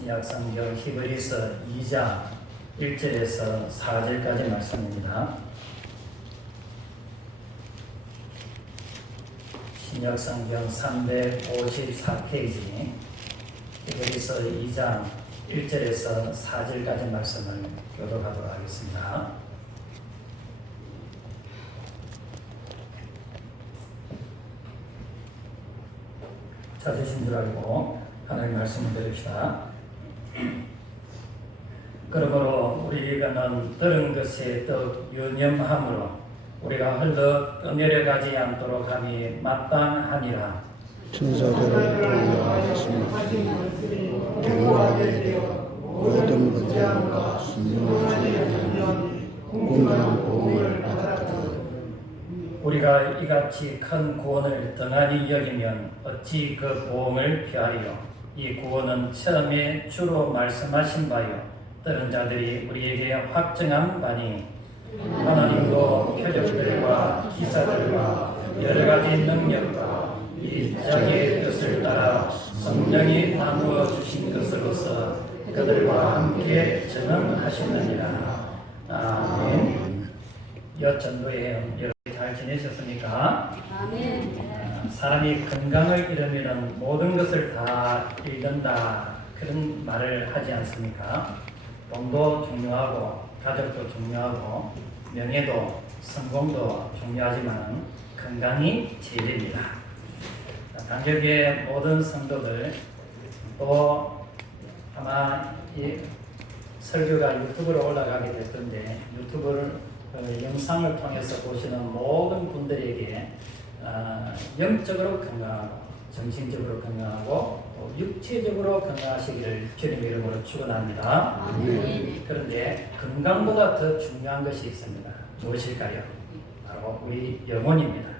신약성경 히브리서 2장 1절에서 4절까지 말씀입니다. 신약성경 354페이지 히브리서 2장 1절에서 4절까지 말씀을 교독하도록 하겠습니다. 찾으신 줄 알고 하나님 말씀을 드립시다. 그러므로 우리가는 들은 것에 더욱 유념함으로 우리가 흘러 떠내려가지 않도록 함이 마땅하니라. 천사들을 돌려하셨으나 경고하게 되어 모든 것들과 순종하지 않으면 공평한 보응을 받았거든. 우리가 이같이 큰 구원을 등한히 여기면 어찌 그 보응을 피하리요. 이 구원은 처음에 주로 말씀하신 바요 들은 자들이 우리에게 확증한 바니 하나님도 표적들과 기사들과 여러 가지 능력과 이 자기의 뜻을 따라 성령이 나누어 주신 것으로서 그들과 함께 전능하시느니라. 아멘. 여전도에 여러분 잘 지내셨습니까? 아멘. 사람이 건강을 잃으면 모든 것을 다 잃는다, 그런 말을 하지 않습니까? 돈도 중요하고 가족도 중요하고 명예도 성공도 중요하지만 건강이 제일입니다. 간격의 모든 성도들, 또 아마 이 설교가 유튜브로 올라가게 될 건데 유튜브를 영상을 통해서 보시는 모든 분들에게 영적으로 건강하고 정신적으로 건강하고 또 육체적으로 건강하시기를 주님 이름으로 축원합니다. 그런데 건강보다 더 중요한 것이 있습니다. 무엇일까요? 바로 우리 영혼입니다.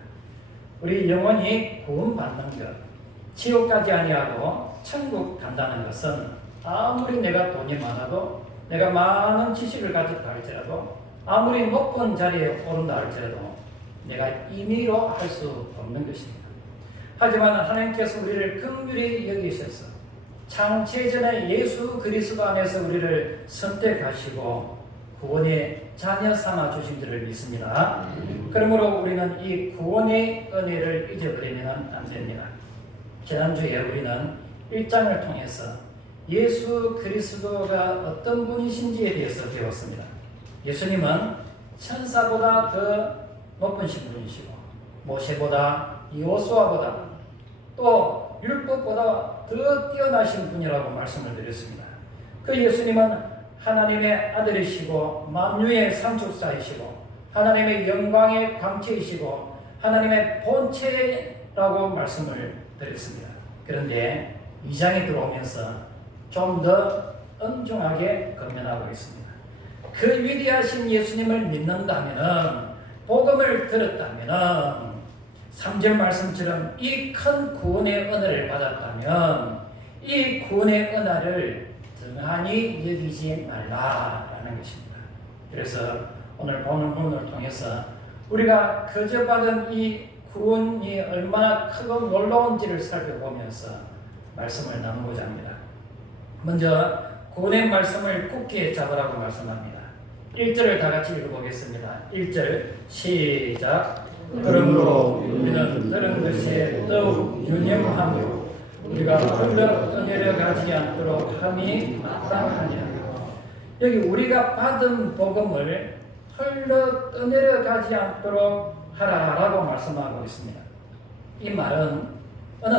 우리 영혼이 구원받는 것, 지옥 가지 아니하고 천국 간다는 것은 아무리 내가 돈이 많아도 내가 많은 지식을 가졌다 할지라도 아무리 높은 자리에 오른다 할지라도 내가 임의로 할 수 없는 것입니다. 하지만 하나님께서 우리를 긍휼히 여기셔서 창세전에 예수 그리스도 안에서 우리를 선택하시고 구원의 자녀 삼아 주신 줄을 믿습니다. 그러므로 우리는 이 구원의 은혜를 잊어버리면 안 됩니다. 지난주에 우리는 1장을 통해서 예수 그리스도가 어떤 분이신지에 대해서 배웠습니다. 예수님은 천사보다 더 높은 신분이시고 모세보다 여호수아보다 또 율법보다 더 뛰어나신 분이라고 말씀을 드렸습니다. 그 예수님은 하나님의 아들이시고 만유의 상속자이시고 하나님의 영광의 광채이시고 하나님의 본체라고 말씀을 드렸습니다. 그런데 2장에 들어오면서 좀 더 엄중하게 권면하고 있습니다. 그 위대하신 예수님을 믿는다면, 복음을 들었다면, 3절 말씀처럼 이 큰 구원의 은혜를 받았다면 이 구원의 은혜를 등한히 여기지 말라라는 것입니다. 그래서 오늘 보는 부분을 통해서 우리가 그저 받은 이 구원이 얼마나 크고 놀라운지를 살펴보면서 말씀을 나누고자 합니다. 먼저 구원의 말씀을 굳게 잡으라고 말씀합니다. 1절을 다 같이 읽어보겠습니다. 1절 시작. 그러므로 우리는 들은 것에 더욱 유념하며 우리가 흘러 떠내려가지 않도록 함이 마땅하냐. 여기 우리가 받은 복음을 흘러 떠내려가지 않도록 하라라고 말씀하고 있습니다. 이 말은 어느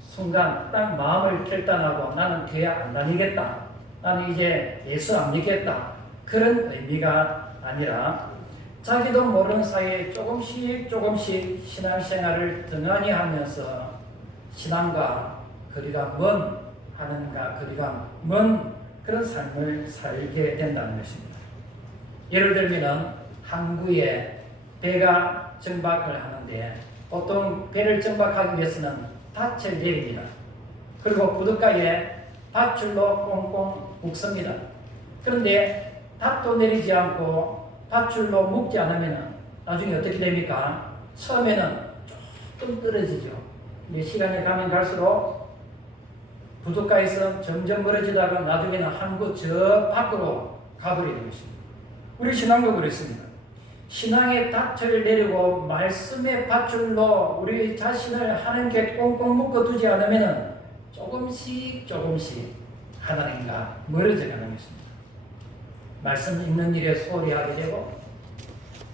순간 딱 마음을 결단하고 나는 교회 안 다니겠다, 나는 이제 예수 안 믿겠다, 그런 의미가 아니라 자기도 모르는 사이에 조금씩 신앙생활을 등한히 하면서 신앙과 거리가 먼, 하나님과 거리가 먼 그런 삶을 살게 된다는 것입니다. 예를 들면 항구에 배가 정박을 하는데 보통 배를 정박하기 위해서는 밭을 내립니다. 그리고 구둣가에 밧줄로 꽁꽁 묶습니다. 그런데 밭도 내리지 않고 밧줄로 묶지 않으면 나중에 어떻게 됩니까? 처음에는 조금 떨어지죠. 시간이 가면 갈수록 부둣가에서 점점 멀어지다가 나중에는 한국 저 밖으로 가버리게 되고 있습니다. 우리 신앙도 그렇습니다. 신앙의 닻을 내리고 말씀의 밧줄로 우리 자신을 하나님께 꽁꽁 묶어두지 않으면 조금씩 하나님과 멀어져 가는 것입니다. 말씀 읽는 일에 소홀히 하게 되고,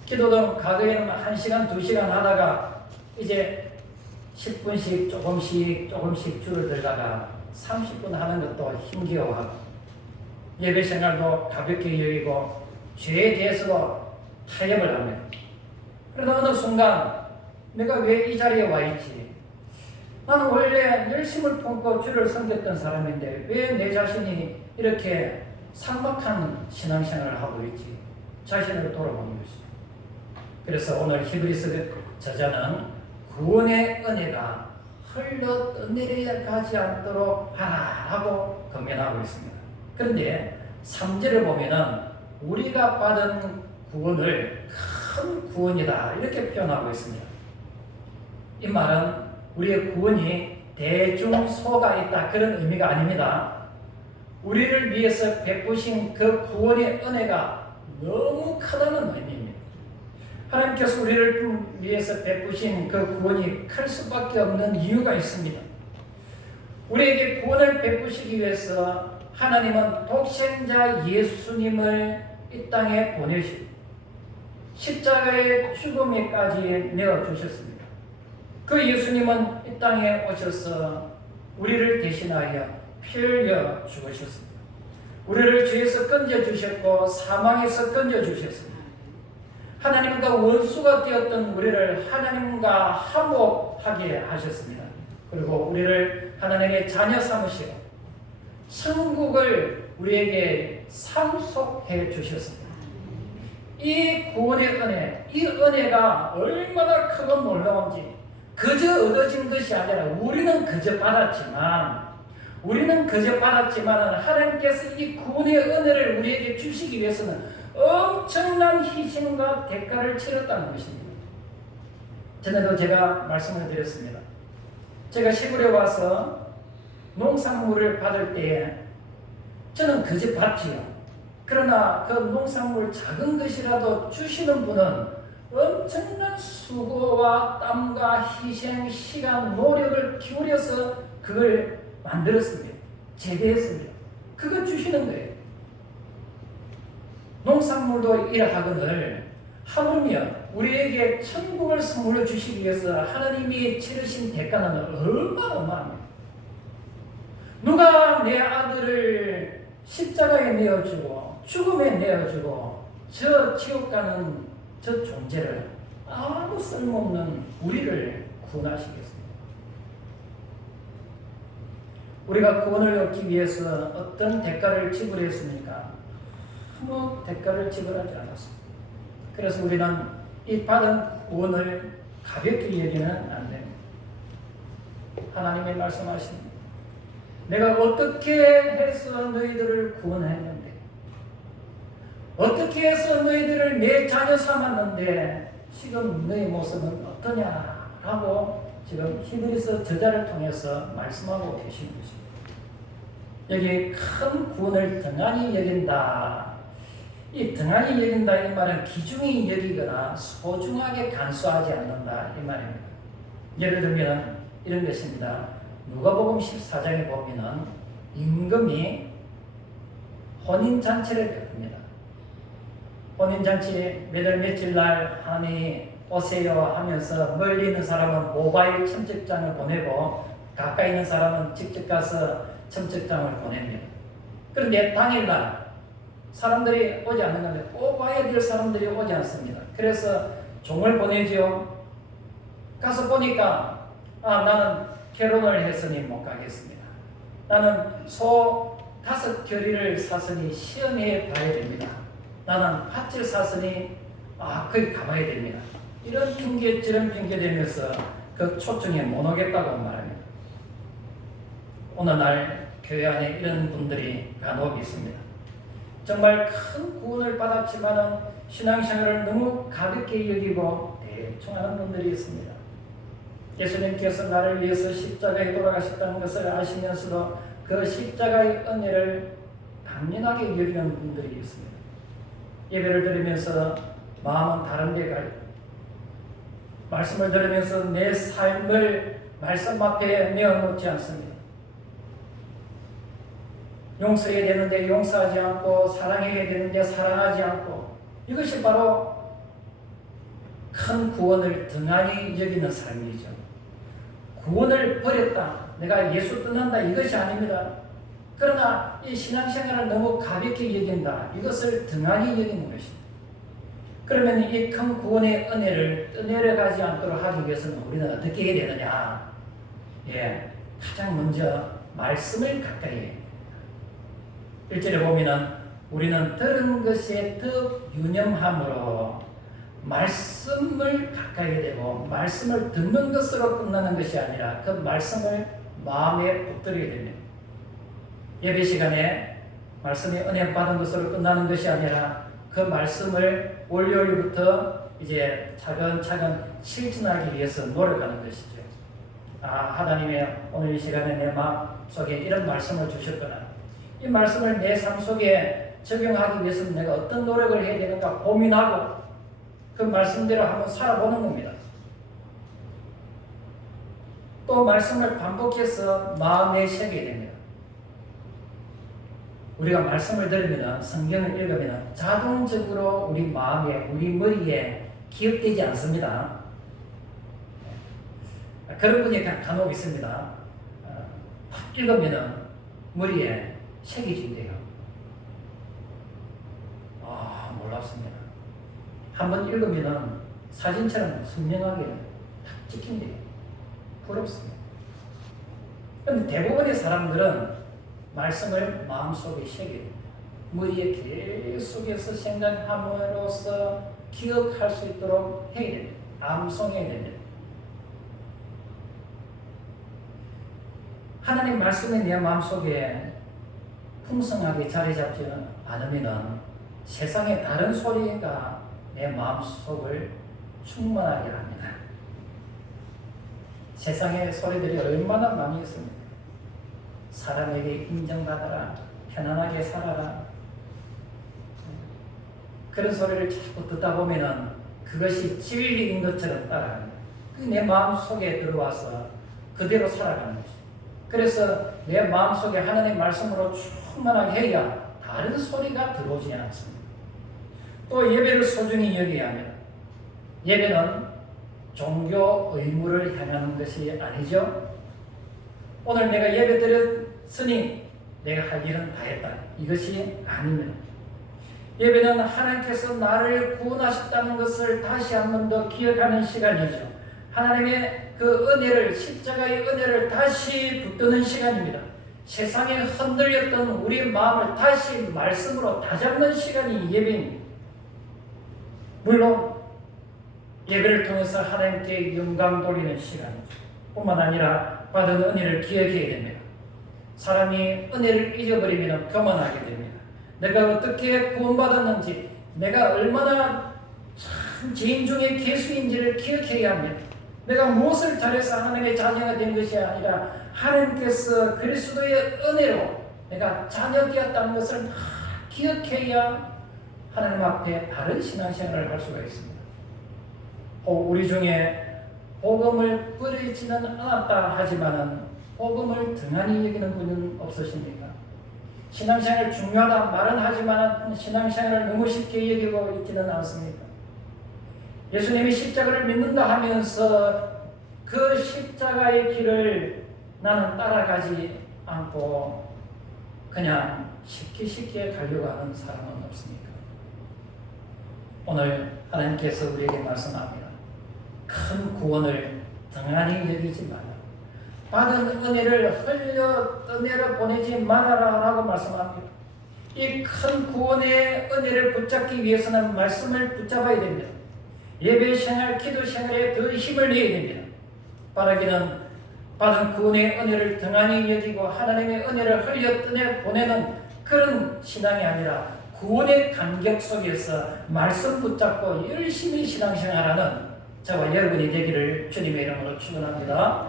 기도도 과거에는 1시간, 2시간 하다가 이제 10분씩 조금씩 줄어들다가 30분 하는 것도 힘겨워하고, 예배 생활도 가볍게 여기고 죄에 대해서도 타협을 합니다. 그러다 어느 순간 내가 왜 이 자리에 와 있지? 나는 원래 열심을 품고 주를 섬겼던 사람인데 왜 내 자신이 이렇게 삭막한 신앙생활을 하고 있지? 자신을 돌아보는 것이죠. 그래서 오늘 히브리서 저자는 구원의 은혜가 흘러 떠내려 가지 않도록 하라고 권면하고 있습니다. 그런데 3절을 보면은 우리가 받은 구원을 큰 구원이다 이렇게 표현하고 있습니다. 이 말은 우리의 구원이 대중소가 있다 그런 의미가 아닙니다. 우리를 위해서 베푸신 그 구원의 은혜가 너무 크다는 의미입니다. 하나님께서 우리를 위해서 베푸신 그 구원이 클 수밖에 없는 이유가 있습니다. 우리에게 구원을 베푸시기 위해서 하나님은 독생자 예수님을 이 땅에 보내시고 십자가의 죽음에까지 내어주셨습니다. 그 예수님은 이 땅에 오셔서 우리를 대신하여 피 흘려 죽으셨습니다. 우리를 죄에서 건져주셨고 사망에서 건져주셨습니다. 하나님과 원수가 되었던 우리를 하나님과 화목하게 하셨습니다. 그리고 우리를 하나님의 자녀 삼으시고 천국을 우리에게 상속해 주셨습니다. 이 구원의 은혜, 이 은혜가 얼마나 크고 놀라운지 그저 얻어진 것이 아니라 우리는 그저 받았지만 하나님께서 이 구원의 은혜를 우리에게 주시기 위해서는 엄청난 희생과 대가를 치렀다는 것입니다. 전에도 제가 말씀을 드렸습니다. 제가 시골에 와서 농산물을 받을 때에 저는 그저 받지요. 그러나 그 농산물 작은 것이라도 주시는 분은 엄청난 수고와 땀과 희생, 시간, 노력을 기울여서 그걸 만들었습니다. 재배했습니다. 그거 주시는 거예요. 농산물도 이러하거늘 하물며 우리에게 천국을 선물로 주시기 위해서 하나님이 치르신 대가는 어마어마합니다. 누가 내 아들을 십자가에 내어주고 죽음에 내어주고 저 지옥 가는 저 존재를 아무 쓸모없는 우리를 구원하시겠습니까? 우리가 구원을 얻기 위해서 어떤 대가를 지불했습니까? 아무 대가를 지불하지 않았습니다. 그래서 우리는 이 받은 구원을 가볍게 여기는 안 됩니다. 하나님이 말씀하십니다. 내가 어떻게 해서 너희들을 구원했는데, 어떻게 해서 너희들을 내 자녀 삼았는데 지금 너희 모습은 어떠냐라고 지금 히브리서 저자를 통해서 말씀하고 계신 것입니다. 여기 큰 구원을 등한히 여긴다. 이 등한히 여긴다 이 말은 귀중히 여기거나 소중하게 간수하지 않는다 이 말입니다. 예를 들면 이런 것입니다. 누가복음 14장에 보면은 임금이 혼인잔치를 베풉니다. 혼인잔치 몇 월 며칠 날 하나님이 오세요 하면서 멀리 있는 사람은 모바일 청첩장을 보내고 가까이 있는 사람은 직접 가서 청첩장을 보냅니다. 그런데 당일날 사람들이 오지 않는 건데 꼭 와야 될 사람들이 오지 않습니다. 그래서 종을 보내죠. 가서 보니까 나는 결혼을 했으니 못 가겠습니다. 나는 소 5겨리를 샀으니 시험해 봐야 됩니다. 나는 팥을 샀으니 거기 가봐야 됩니다. 이런 핑계 저런 핑계 대면서 그 초청에 못 오겠다고 말합니다. 오늘날 교회 안에 이런 분들이 간혹 있습니다. 정말 큰 구원을 받았지만 신앙생활을 너무 가볍게 여기고 대충 하는 분들이 있습니다. 예수님께서 나를 위해서 십자가에 돌아가셨다는 것을 아시면서도 그 십자가의 은혜를 당연하게 여기는 분들이 있습니다. 예배를 들으면서 마음은 다른 데 가요. 말씀을 들으면서 내 삶을 말씀 앞에 내어놓지 않습니다. 용서해야 되는데 용서하지 않고 사랑해야 되는데 사랑하지 않고, 이것이 바로 큰 구원을 등한히 여기는 삶이죠. 구원을 버렸다, 내가 예수 떠난다, 이것이 아닙니다. 그러나 이 신앙생활을 너무 가볍게 여긴다, 이것을 등한히 여기는 것입니다. 그러면 이 큰 구원의 은혜를 떠내려가지 않도록 하기 위해서는 우리는 어떻게 해야 되느냐? 가장 먼저 말씀을 가까이 해야 됩니다. 1절에 보면은 우리는 들은 것에 더 유념함으로 말씀을 가까이 되고, 말씀을 듣는 것으로 끝나는 것이 아니라 그 말씀을 마음에 붙들어야 됩니다. 예배 시간에 말씀의 은혜 받은 것으로 끝나는 것이 아니라 그 말씀을 월요일부터 이제 차근차근 실천하기 위해서 노력하는 것이죠. 하나님의 오늘 이 시간에 내 마음 속에 이런 말씀을 주셨구나, 이 말씀을 내 삶 속에 적용하기 위해서는 내가 어떤 노력을 해야 되는가 고민하고 그 말씀대로 한번 살아보는 겁니다. 또 말씀을 반복해서 마음에 새겨야 됩니다. 우리가 말씀을 들으면, 성경을 읽으면 자동적으로 우리 마음에, 우리 머리에 기억되지 않습니다. 그런 분이 간혹 있습니다. 딱 읽으면 머리에 새겨진대요. 몰랐습니다. 한번 읽으면 사진처럼 선명하게 딱 찍힌대요. 부럽습니다. 그런데 대부분의 사람들은 말씀을 마음속에 새겨요. 머리에 계속해서 생각함으로써 기억할 수 있도록 해야 됩니다. 암송해야 됩니다. 하나님 말씀이 내 마음속에 풍성하게 자리 잡지 않으면 세상의 다른 소리가 내 마음속을 충만하게 합니다. 세상의 소리들이 얼마나 많이 있습니까? 사람에게 인정받아라, 편안하게 살아라, 그런 소리를 자꾸 듣다 보면은 그것이 진리인 것처럼 따라갑니다. 그게 내 마음속에 들어와서 그대로 살아가는 것입니다. 그래서 내 마음속에 하나님의 말씀으로 충만하게 해야 다른 소리가 들어오지 않습니다. 또 예배를 소중히 여겨야 합니다. 예배는 종교 의무를 향하는 것이 아니죠. 오늘 내가 예배 드렸으니 내가 할 일은 다 했다, 이것이 아닙니다. 예배는 하나님께서 나를 구원하셨다는 것을 다시 한 번 더 기억하는 시간이죠. 하나님의 그 은혜를, 십자가의 은혜를 다시 붙드는 시간입니다. 세상에 흔들렸던 우리의 마음을 다시 말씀으로 다잡는 시간이 예배입니다. 물론 예배를 통해서 하나님께 영광 돌리는 시간이죠. 뿐만 아니라 받은 은혜를 기억해야 됩니다. 사람이 은혜를 잊어버리면 교만하게 됩니다. 내가 어떻게 구원받았는지, 내가 얼마나 참 죄인 중에 괴수인지를 기억해야 합니다. 내가 무엇을 잘해서 하나님의 자녀가 된 것이 아니라 하나님께서 그리스도의 은혜로 내가 자녀 되었다는 것을 기억해야 하나님 앞에 바른 신앙생활을 할 수가 있습니다. 우리 중에 복음을 버리지는 않았다 하지만은 복음을 등한히 여기는 분은 없으십니까? 신앙생활 중요하다 말은 하지만 신앙생활을 너무 쉽게 여기고 있지는 않습니까? 예수님이 십자가를 믿는다 하면서 그 십자가의 길을 나는 따라가지 않고 그냥 쉽게 가려고 하는 사람은 없습니까? 오늘 하나님께서 우리에게 말씀합니다. 큰 구원을 등한히 여기지 말라. 받은 은혜를 흘려 떠내려 보내지 말아라 라고 말씀합니다. 이 큰 구원의 은혜를 붙잡기 위해서는 말씀을 붙잡아야 됩니다. 예배 생활, 기도 생활에 더 힘을 내야 됩니다. 바라기는 받은 구원의 은혜를 등한히 여기고 하나님의 은혜를 흘려 떠내 보내는 그런 신앙이 아니라 구원의 간격 속에서 말씀 붙잡고 열심히 신앙생활하는 저와 여러분이 되기를 주님의 이름으로 축원합니다.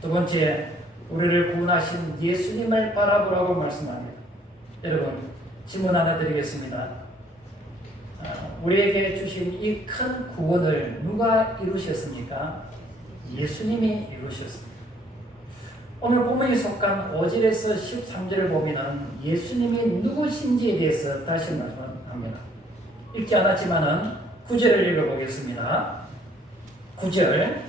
두 번째, 우리를 구원하신 예수님을 바라보라고 말씀합니다. 여러분, 질문 하나 드리겠습니다. 우리에게 주신 이 큰 구원을 누가 이루셨습니까? 예수님이 이루셨습니다. 오늘 본문에 속한 5절에서 13절을 보면 예수님이 누구신지에 대해서 다시 말씀합니다. 읽지 않았지만은 9절을 읽어보겠습니다. 9절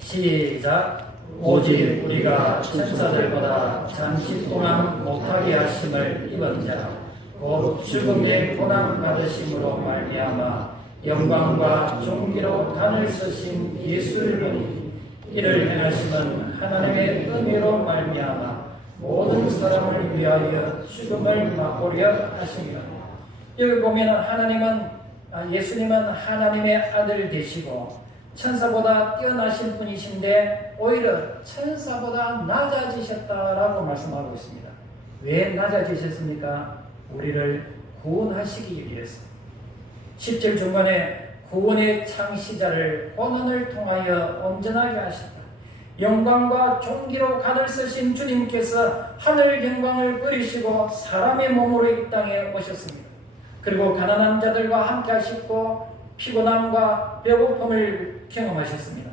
시작. 오직 우리가 천사들보다 잠시 동안 못하게 하심을 입은 자 곧 죽음의 고난 받으심으로 말미암아 영광과 존귀로 단을 쓰신 예수를 보니 이를 행하심은 하나님의 은혜로 말미암아 모든 사람을 위하여 죽음을 맛보려 하십니다. 여기 보면 예수님은 하나님의 아들 되시고 천사보다 뛰어나신 분이신데 오히려 천사보다 낮아지셨다라고 말씀하고 있습니다. 왜 낮아지셨습니까? 우리를 구원하시기 위해서. 10절 중간에 구원의 창시자를 고난을 통하여 온전하게 하셨다. 영광과 존귀로 가득 쓰신 주님께서 하늘 영광을 버리시고 사람의 몸으로 이 땅에 오셨습니다. 그리고 가난한 자들과 함께 하시고 피곤함과 배고픔을 경험하셨습니다.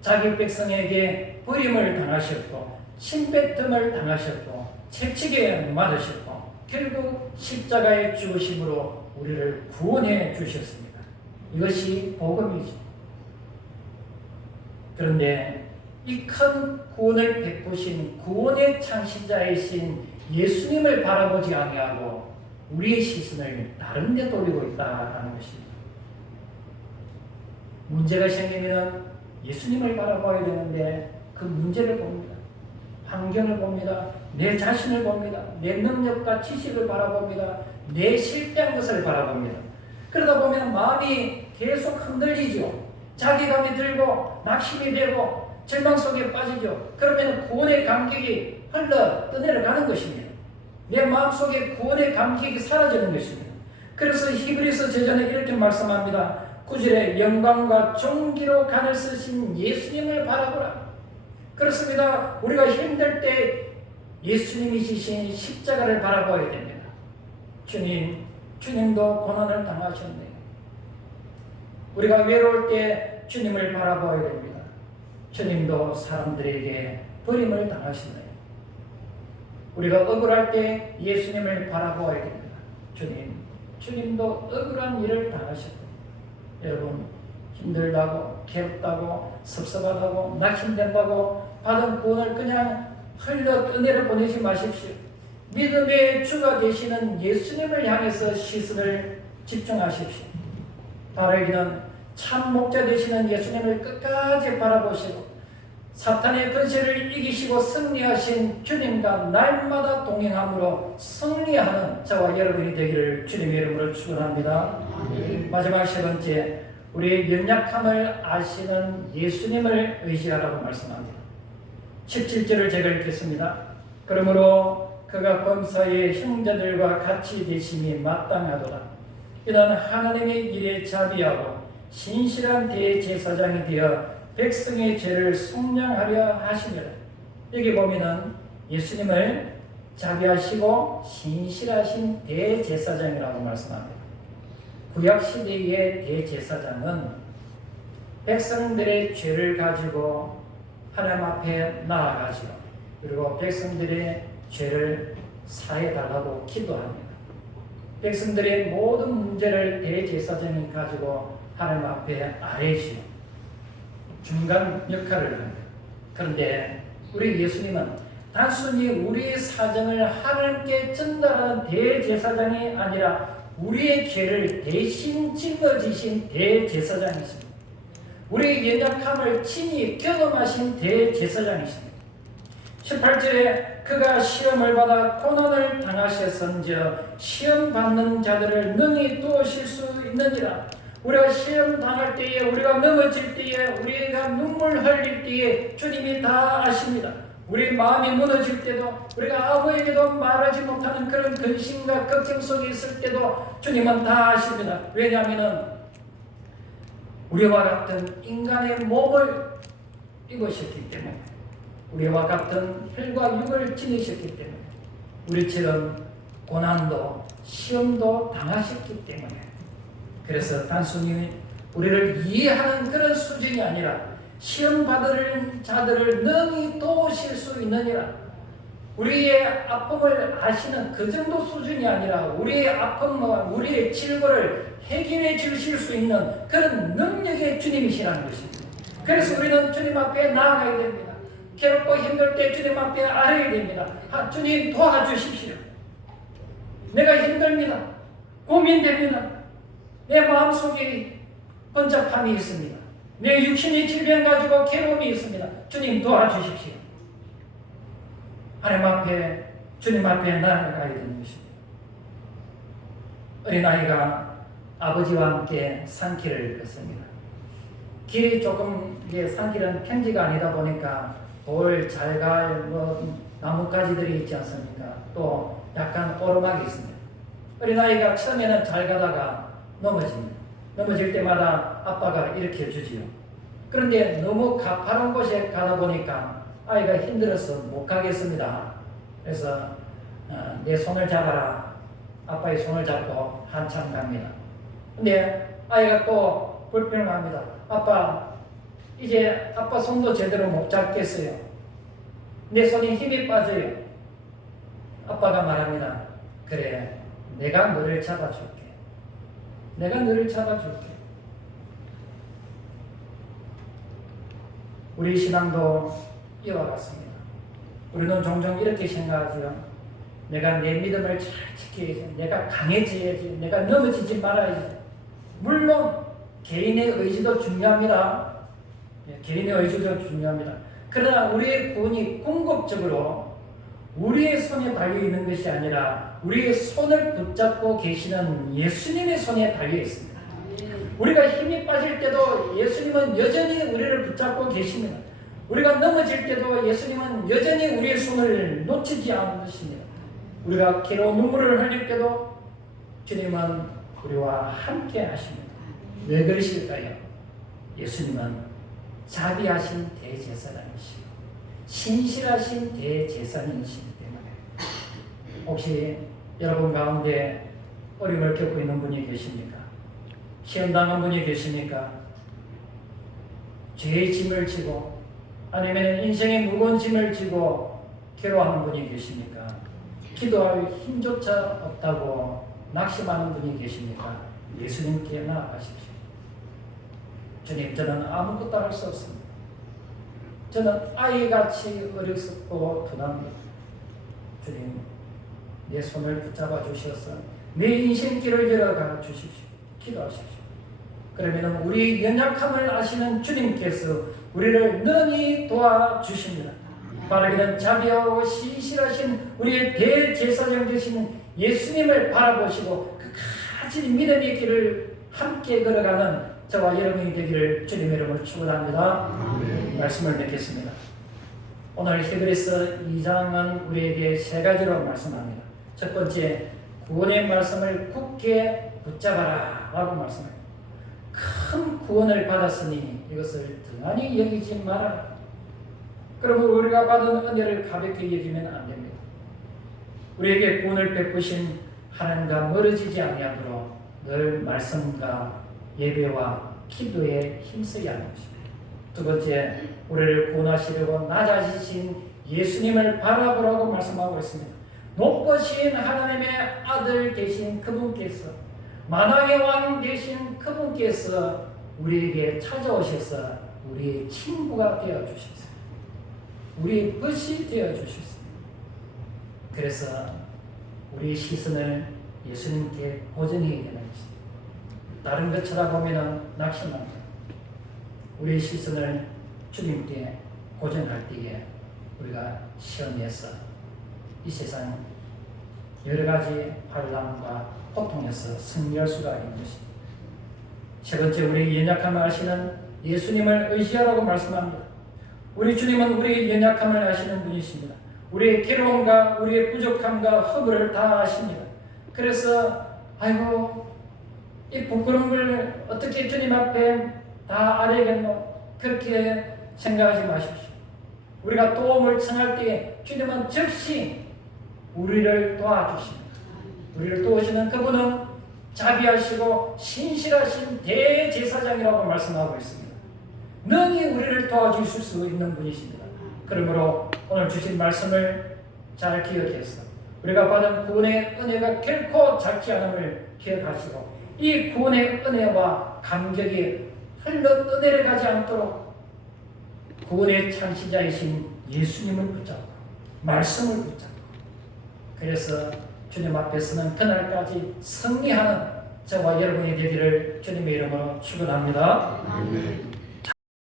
자기 백성에게 버림을 당하셨고 침뱉음을 당하셨고 채찍에 맞으셨고 결국 십자가의 죽으심으로 우리를 구원해 주셨습니다. 이것이 복음이죠. 그런데 이 큰 구원을 베푸신 구원의 창시자이신 예수님을 바라보지 아니하고 우리의 시선을 다른 데 돌리고 있다는 것입니다. 문제가 생기면 예수님을 바라봐야 되는데 그 문제를 봅니다. 환경을 봅니다. 내 자신을 봅니다. 내 능력과 지식을 바라봅니다. 내 실패한 것을 바라봅니다. 그러다 보면 마음이 계속 흔들리죠. 자기감이 들고 낙심이 되고 절망 속에 빠지죠. 그러면 구원의 감격이 흘러 떠내려가는 것입니다. 내 마음속에 구원의 감격이 사라지는 것입니다. 그래서 히브리서 저자는 이렇게 말씀합니다. 9절에 영광과 존귀로 간을 쓰신 예수님을 바라보라. 그렇습니다. 우리가 힘들 때 예수님이 지신 십자가를 바라봐야 됩니다. 주님도 고난을 당하셨네요. 우리가 외로울 때 주님을 바라봐야 됩니다. 주님도 사람들에게 버림을 당하셨네요. 우리가 억울할 때 예수님을 바라봐야 됩니다. 주님도 억울한 일을 당하셨고 여러분 힘들다고 괴롭다고 섭섭하다고 낙심된다고 받은 구원을 그냥 흘려 떠내려 보내지 마십시오. 믿음의 주가 되시는 예수님을 향해서 시선을 집중하십시오. 바라기는 참 목자 되시는 예수님을 끝까지 바라보시고 사탄의 권세를 이기시고 승리하신 주님과 날마다 동행함으로 승리하는 저와 여러분이 되기를 주님의 이름으로 축원합니다. 마지막 세 번째, 우리의 연약함을 아시는 예수님을 의지하라고 말씀합니다. 17절을 제가 읽겠습니다. 그러므로 그가 범사의 형제들과 같이 되심이 마땅하도다. 이는 하나님의 일에 자비하고 신실한 대제사장이 되어 백성의 죄를 속량하려 하시니라. 여기 보면은 예수님을 자비하시고 신실하신 대제사장이라고 말씀합니다. 구약시대의 대제사장은 백성들의 죄를 가지고 하나님 앞에 나아가죠. 그리고 백성들의 죄를 사해달라고 기도합니다. 백성들의 모든 문제를 대제사장이 가지고 하나님 앞에 아뢰지요. 중간 역할을 합니다. 그런데 우리 예수님은 단순히 우리의 사정을 하나님께 전달하는 대제사장이 아니라 우리의 죄를 대신 짊어지신 대제사장이십니다. 우리의 연약함을 친히 경험하신 대제사장이십니다. 18절에 그가 시험을 받아 고난을 당하셨은즉 시험 받는 자들을 능히 도우실 수 있느니라. 우리가 시험 당할 때에, 우리가 넘어질 때에, 우리가 눈물 흘릴 때에 주님이 다 아십니다. 우리 마음이 무너질 때도, 우리가 아무에게도 말하지 못하는 그런 근심과 걱정 속에 있을 때도 주님은 다 아십니다. 왜냐하면 우리와 같은 인간의 몸을 입으셨기 때문에 우리와 같은 혈과 육을 지니셨기 때문에 우리처럼 고난도 시험도 당하셨기 때문에 그래서 단순히 우리를 이해하는 그런 수준이 아니라 시험 받을 자들을 능히 도우실 수 있느니라. 우리의 아픔을 아시는 그 정도 수준이 아니라 우리의 아픔과 우리의 질고를 해결해 주실 수 있는 그런 능력의 주님이시라는 것입니다. 그래서 우리는 주님 앞에 나아가야 됩니다. 괴롭고 힘들 때 주님 앞에 아뢰야 됩니다. 주님 도와주십시오. 내가 힘듭니다. 고민됩니다. 내 마음속에 번잡함이 있습니다. 내 육신의 질병 가지고 괴로움이 있습니다. 주님 도와주십시오. 하나님 앞에 주님 앞에 나아가야 되는 것입니다. 어린아이가 아버지와 함께 산길을 걷습니다. 길이 조금 산길은 평지가 아니다 보니까 돌, 잘갈, 나뭇가지들이 있지 않습니까? 또 약간 오르막이 있습니다. 어린아이가 처음에는 잘 가다가 넘어집니다. 넘어질 때마다 아빠가 일으켜 주지요. 그런데 너무 가파른 곳에 가다 보니까 아이가 힘들어서 못 가겠습니다. 그래서 내 손을 잡아라. 아빠의 손을 잡고 한참 갑니다. 근데 아이가 또 불평을 합니다. 아빠, 이제 아빠 손도 제대로 못 잡겠어요. 내 손에 힘이 빠져요. 아빠가 말합니다. 그래, 내가 너를 잡아줄게. 내가 너를 잡아줄게. 우리 신앙도 이와 같습니다. 우리는 종종 이렇게 생각하죠. 내가 내 믿음을 잘 지켜야지. 내가 강해져야지. 내가 넘어지지 말아야지. 물론 개인의 의지도 중요합니다. 개인의 의지도 중요합니다. 그러나 우리의 구원이 궁극적으로 우리의 손에 달려있는 것이 아니라 우리의 손을 붙잡고 계시는 예수님의 손에 달려있습니다. 우리가 힘이 빠질 때도 예수님은 여전히 우리를 붙잡고 계십니다. 우리가 넘어질 때도 예수님은 여전히 우리의 손을 놓치지 않으십니다. 우리가 괴로운 눈물을 흘릴 때도 주님은 우리와 함께 하십니다. 왜 그러실까요? 예수님은 자비하신 대제사장이시고 신실하신 대제사장이시기 때문에 혹시 여러분 가운데 어려움을 겪고 있는 분이 계십니까? 시험당한 분이 계십니까? 죄의 짐을 지고 아니면 인생의 무거운 짐을 지고 괴로워하는 분이 계십니까? 기도할 힘조차 없다고 낙심하는 분이 계십니까? 예수님께 나아가십시오. 주님, 저는 아무것도 할 수 없습니다. 저는 아이같이 어리석고 두납니다. 주님, 내 손을 붙잡아 주셔서 내 인생길을 열어가 주십시오. 기도하십시오. 그러면 우리 연약함을 아시는 주님께서 우리를 능히 도와주십니다. 바라기는 자비하고 신실하신 우리의 대제사장 되시는 예수님을 바라보시고 그 가진 믿음의 길을 함께 걸어가는 저와 여러분이 되기를 주님의 이름으로 축원합니다. 말씀을 맺겠습니다. 오늘 히브리서 2장은 우리에게 세 가지로 말씀합니다. 첫 번째, 구원의 말씀을 굳게 붙잡아라 라고 말씀합니다. 큰 구원을 받았으니 이것을 등한히 여기지 마라. 그러면 우리가 받은 은혜를 가볍게 여기면 안 됩니다. 우리에게 구원을 베푸신 하나님과 멀어지지 아니하도록 늘 말씀과 예배와 기도에 힘써야 하는 것입니다. 두 번째, 우리를 구원하시려고 낮아지신 예수님을 바라보라고 말씀하고 있습니다. 높으신 하나님의 아들 되신 그분께서, 만왕의 왕 되신 그분께서 우리에게 찾아오셔서 우리의 친구가 되어주셨습니다. 우리의 벗이 되어주셨습니다. 그래서 우리의 시선을 예수님께 고정해야 되는 것입니다. 다른 것 쳐다보면 낙심합니다. 우리의 시선을 주님께 고정할 때에 우리가 시험에서 이 세상 여러 가지 환난과 고통에서 승리할 수가 있는 것입니다. 세 번째, 우리 연약함을 아시는 예수님을 의지하라고 말씀합니다. 우리 주님은 우리의 연약함을 아시는 분이십니다. 우리의 괴로움과 우리의 부족함과 허물을 다 아십니다. 그래서 아이고, 이 부끄러운 걸 어떻게 주님 앞에 다 알아야겠노? 그렇게 생각하지 마십시오. 우리가 도움을 청할 때에 주님은 즉시 우리를 도와주십니다. 우리를 도우시는 그분은 자비하시고 신실하신 대제사장이라고 말씀하고 있습니다. 능히 우리를 도와주실 수 있는 분이십니다. 그러므로 오늘 주신 말씀을 잘 기억해서 우리가 받은 구원의 은혜가 결코 작지 않음을 기억하시고 이 구원의 은혜와 감격이 흘러 떠내려가지 않도록 구원의 창시자이신 예수님을 붙잡고 말씀을 붙잡고 그래서 주님 앞에서는 그날까지 승리하는 저와 여러분이 되기를 주님의 이름으로 축원합니다. 아멘.